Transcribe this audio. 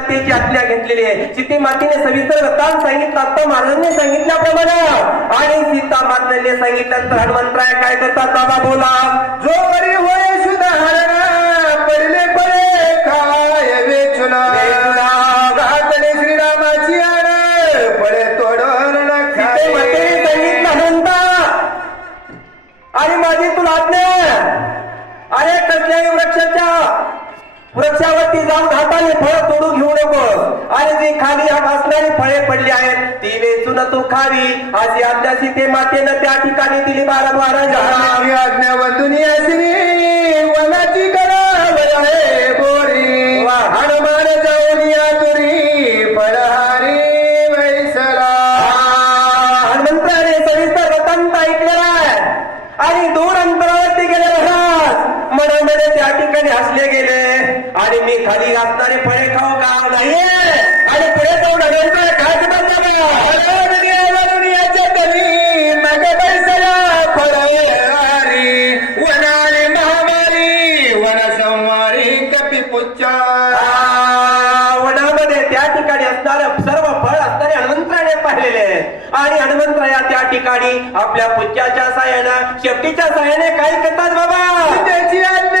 मातेची आज्ञा घेतलेली आहे. सीते मातेने सविस्तर वृत्तांत सांगितलं आता महाराजांनी सांगितल्याप्रमाणे. आणि सीता मातेने सांगितल्यानंतर हनुमंतराय काय करतात बाबा बोला. जो वरी होय सुधारण पडले पळे काय वेचुना घातले श्रीरामाची आण पळे तोडून सीते मातेने सांगितलं हनुमंता आणि माझी तुला आज्ञा. अरे कसल्याही वृक्षावरती जाऊन हाताने फळ तोडू घेऊ नको. आणि जी खाली असणारी फळे पडली आहेत ती वेचून तू खावी अशी आज्ञा सीते मातेनं त्या ठिकाणी दिली. बारा आज्ञा बंधुनी श्री वनाची करावं आहे बोरी हनुमान जाऊन या तुरी फळहारी वैसला. हनुमंताने सविस्तर वृत्तांत ऐकलेला आहे. आणि दूर अंतरावरती गेले महाराज मनोमने त्या ठिकाणी हसले गेले. आणि मी खाली असणारे फळे खाऊ का नाहीये. आणि फळे जाऊन हनुमंताने काय दुनियाच्या तरी नग बैसला फळहारी वनाली महामारी वन संवारी कपी पुच्चा. वनामध्ये त्या ठिकाणी असणारं सर्व फळ असणारे हनुमंतराने पाहिलेले. आणि हनुमंतराया त्या ठिकाणी आपल्या पुच्छाच्या साह्यानं शेपटीच्या साह्याने काय करतात बाबा. त्याची आज्ञा